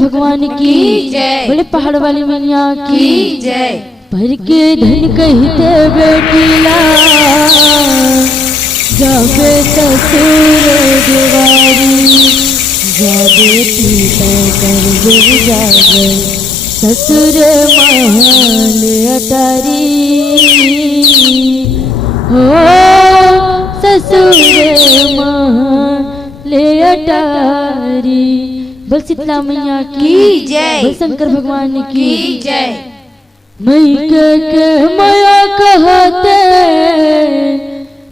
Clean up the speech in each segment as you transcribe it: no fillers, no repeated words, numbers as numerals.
भगवान की जय। बड़े पहाड़ वाली मैया की जय। भर के धन कहते बेटीला जाबे ससुर दिवारी जाबे पीता कर जागे ससुर महल अटारी हो ससुर महल अटारी। बोल शीतला मैया की जय। बोल शंकर भगवान की जय। मई के माया कहते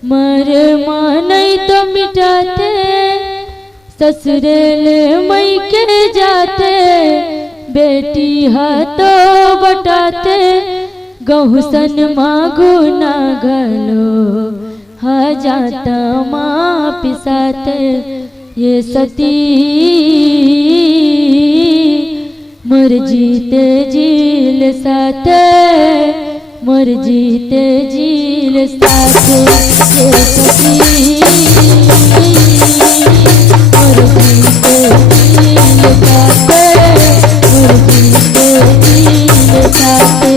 मरे माँ नहीं तो मिटाते ससुरेल मई के जाते बेटी हाथों बटाते गहुसन माँ गुना गलो हा जाता माँ पिसाते ये सती मर जीते जील साथे मर जीते जील साथे ये सती मर जीते जील साथे मर जीते जील साथे।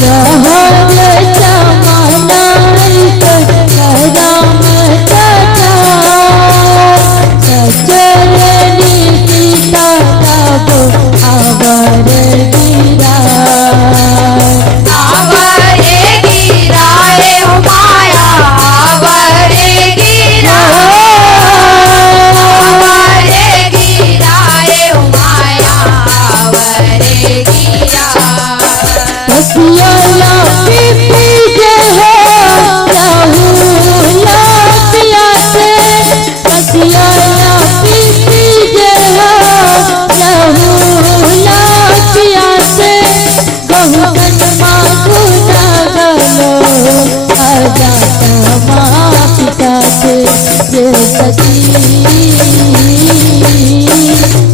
Yeah. बहुतन मागू लगलो अजात माँ पिता के ये सती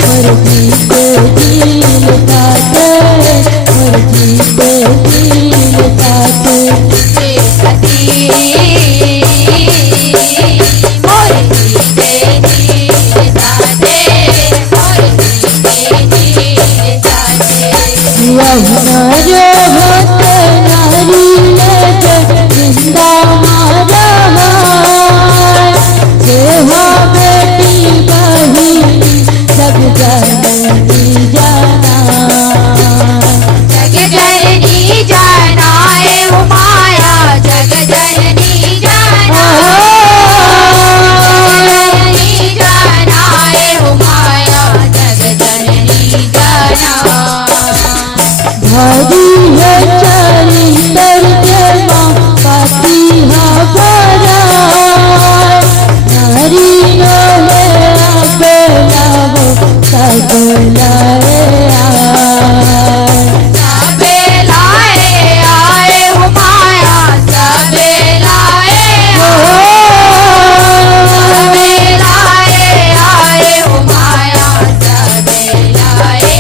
मर्जी पे दिल काटे मर्जी पे दिल काटे ये सती मर्जी पे दिल काटे मर्जी पे दिल काटे हमारे होते नारी लेके जिंदा मारा हो बेटी बहिनी जग जननी जाना जग जननी जाना ए माया जग जननी जाना जननी जाना ए माया जग जननी जाना भारी है चरितर के माँ पाती हमारा नारी नो है अबला वो सबलाए आए हो माया सबलाए आए हो माया सबलाए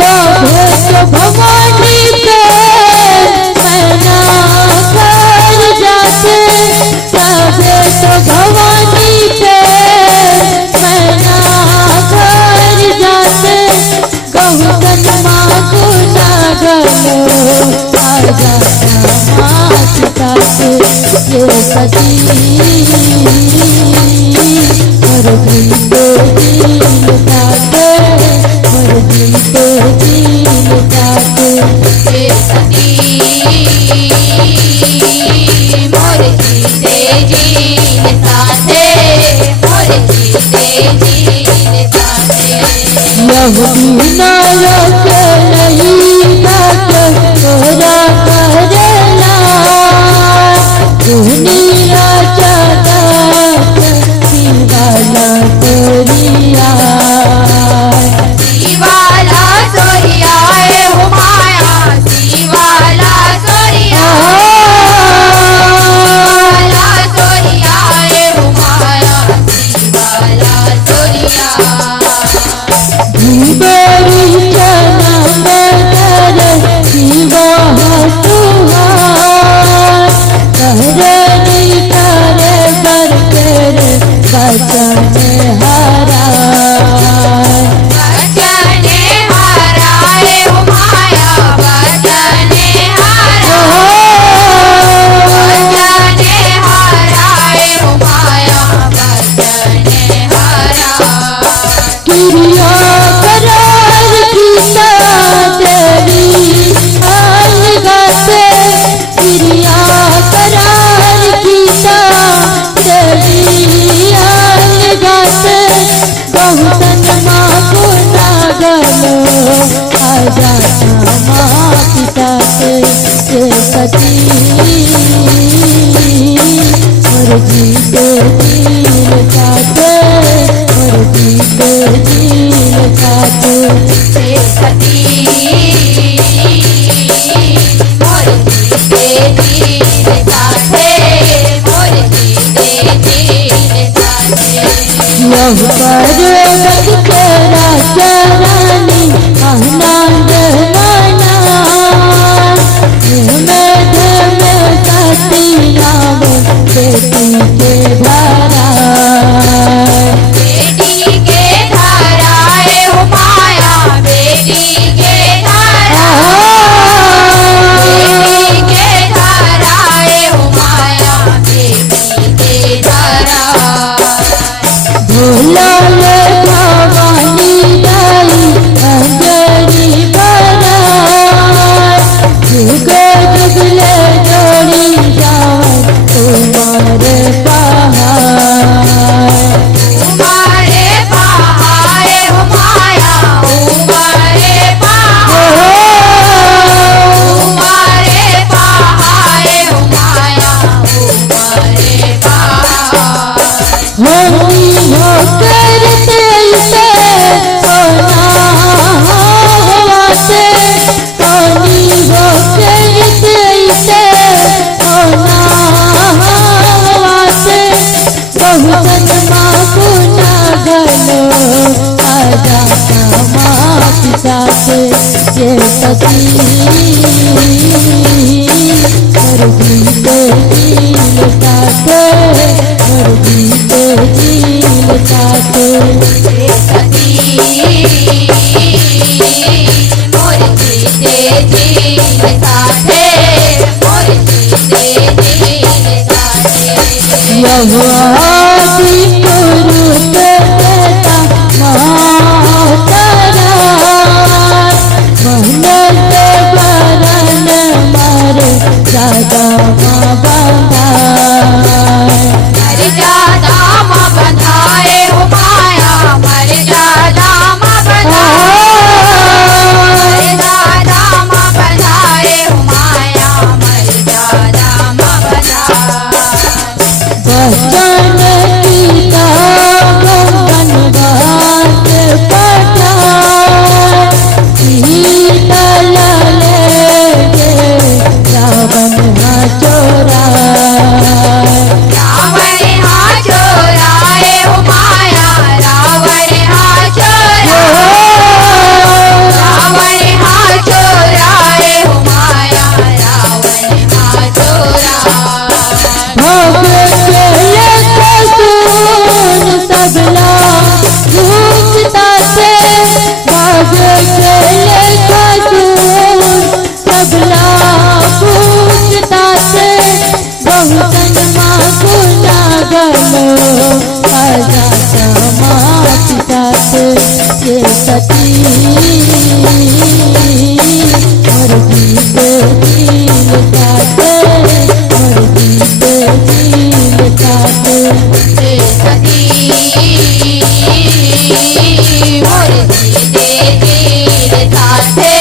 तो ये सती और जीते जील साथे और जीते जील साथे ये सती मोर जीते जील साथे मोर जीते जील साथे यहुआदि पुरुष देता मातरा मन से वरण मारे राजा माँ बंधाए मर्यादा माँ बंधाए हो माया मर्यादा माँ बंधाए मर्यादा माँ बंधाए हो माया मर्यादा माँ बंधाए बचन गीता वनवास पठाए सीता लेके रावण हाँ चोराए रावण हाँ चोराए हो माया रावण हाँ चोराए रावण हाँ चोराए हो माया रावण हाँ चोराए भोग केले कसून सबला पूछता से भोग केले कसून सबला पूछता से बहुतन माँ गुना गलो आजा माँ पिता से ये सती और जीते जील साथे और जीते जील साथे ये सती मोर जीते जील साथे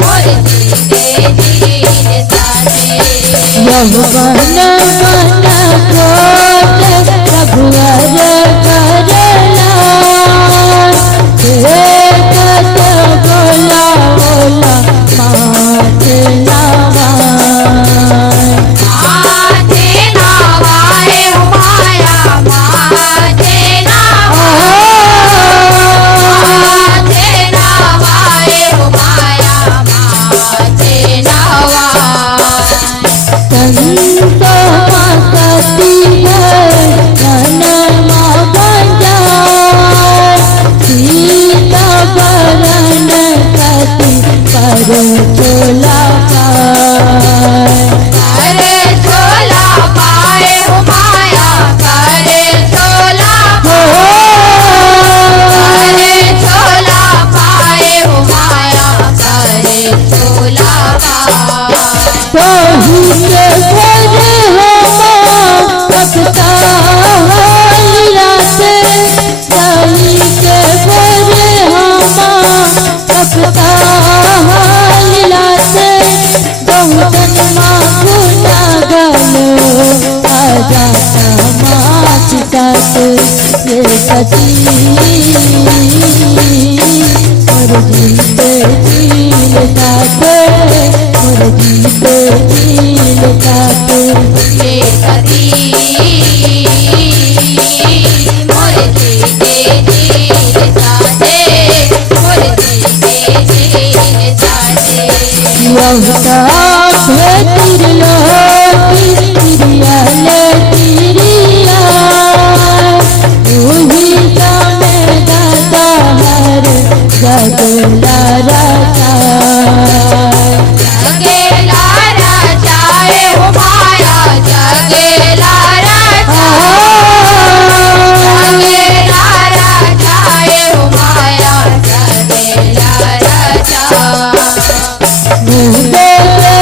मोर जीते जील साथे यौवन मन क्रोध रघुवर करला कत बोला बोला माते नवाए माते नवाए हो माया माते नवाए हो माया माते नवाए संतो सती नन माँ बंजाए सीता वरण सती पर चोला पाए करे चोला पाए हो माया करे चोला करे चोला पाए हो माया करे चोला पाए कोही के भोरे हो भक्ता लीलाते जाई के भोरे हो भक्ता लीलाते बहुतन माँ गुना गलो आजा माँ चिताते ये सती और जीते जील साथे और जीते जील साथे ये सती मोर जीते जील साथे मोर जीते जील साथे यहुता भेतिर लोकी तिरियल तिरिया ओही जामे दादा हर जगला रचाए जगेला राजाए हो माया जगेला जगेला राजाए हो माया जगेला राजा मुँह देखे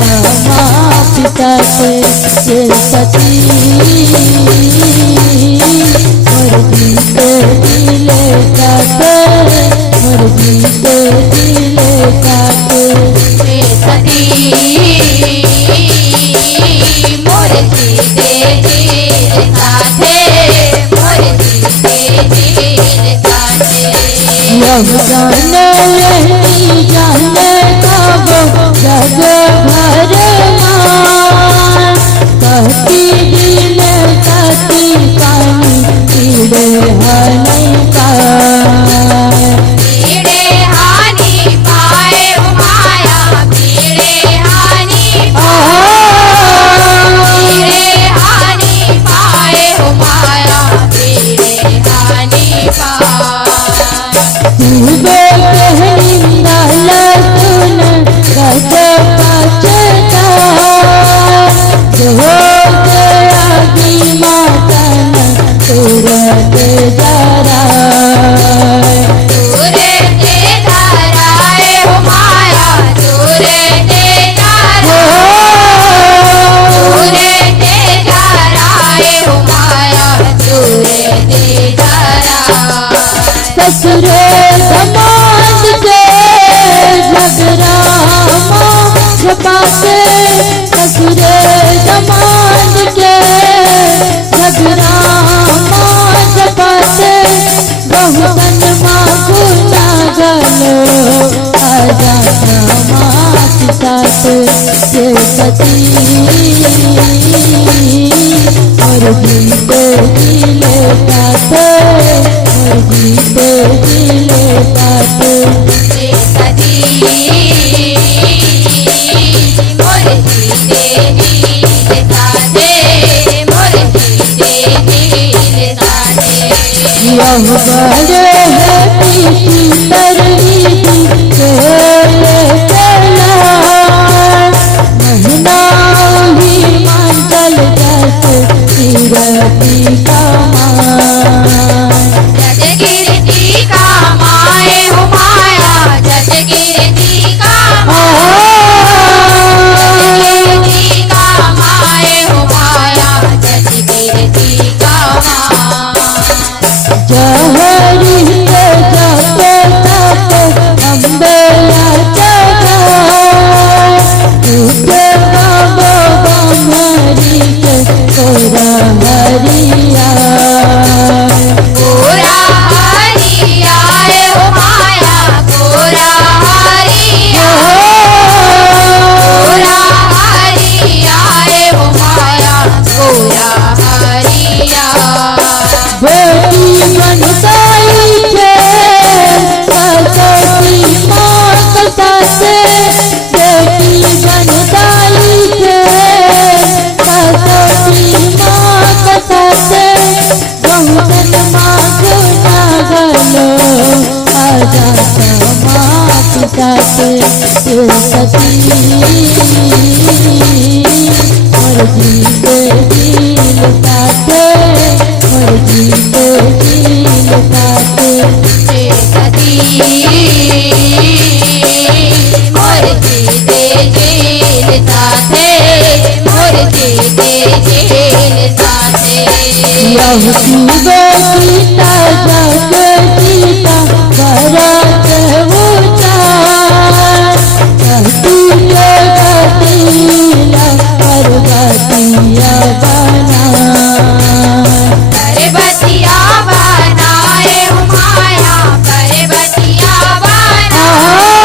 माँ पिता के ये सती मोर जीते दिले काटे मोर जीते दिले काटे हे सती मोर जीते दिल काटे मोर जीते दिल काटे यह जाने नहीं जाने कब जग भर मान कहती दिल कहती पानी पीड़े हनी का पीड़े हानि पाए हो माया पीड़े हानि पीड़े हानि पाए हो माया पीड़े हानि पाए डूबे कहनी नाल सुन गज पचता जो गयागी मातन तुरत जरा दूरे ते धराए हो माया दूरे ते धराए हो माया दूरे ते धराए ससुरे समाज के झगड़ा छपाते ससुरे समाज के झगड़ा छपाते बहुतन माँ गुना गलो आजा माँ पिता ये सती और जीते दिले काटे और जीते दिले काटे हे सती मोर जीते दिल काटे मोर जीते दिल काटे यह बड़े है पीती तरली खेले चला महीना ही मांचल जैसे तीरती कमान जजगिरती का माए हो माया जजगिरती का जजगिरती का माए हो माया जजगिरती का जहरी के जपे तप अम्बे जगा टूटे बाबो बमरी के कोरा हरिया गोरा हरिया हो माया गोरा हरिया गोरा हरिया हो माया गोरा हरिया बेटी बनताई थे कसोटी माँ कसाते बेटी बनताई थे कसोटी माँ कसाते बहुतन माँ गुना गलो आजा माँ पिता के ये सती और जीते दिल काटे और जीते दिल काटे हे सती मोर जीते दिल साथे मोर जीते दिल साथे यह जीवे गीता जग गीता भरत उचार कहती जगतीला पर्वतिया बना पर्वतिया बनाए हो माया पर्वतिया बनाए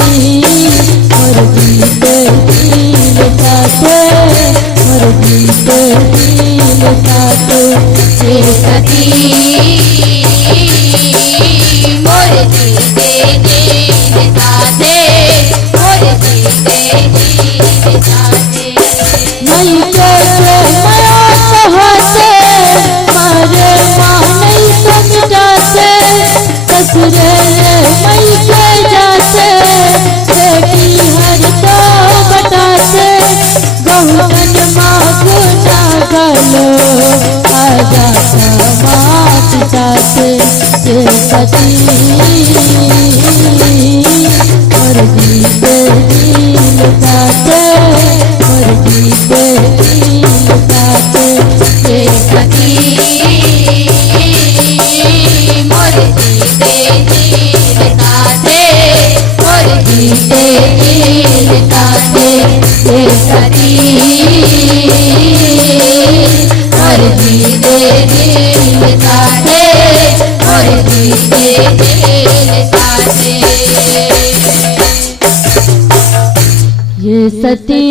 मोर जीत दिल साथे मोर जीत दिल साथे हे सती मोर जीते दिल साथे मोर जीते दिल साथे नहीं कैसे माया कहते मारे माँ नहीं समझाते ससुरे मई के जाते बेटी हर तो बताते गहुन माँ गुना गलो आजा मात जाते ये सती और जीते दिल साथे और जीते दिल साथे हे सती मोर जीते दिल साथे मोर जीते दिल साथे हे सती मोर जीते दिल साथे मोर जीते दिल साथे ये सती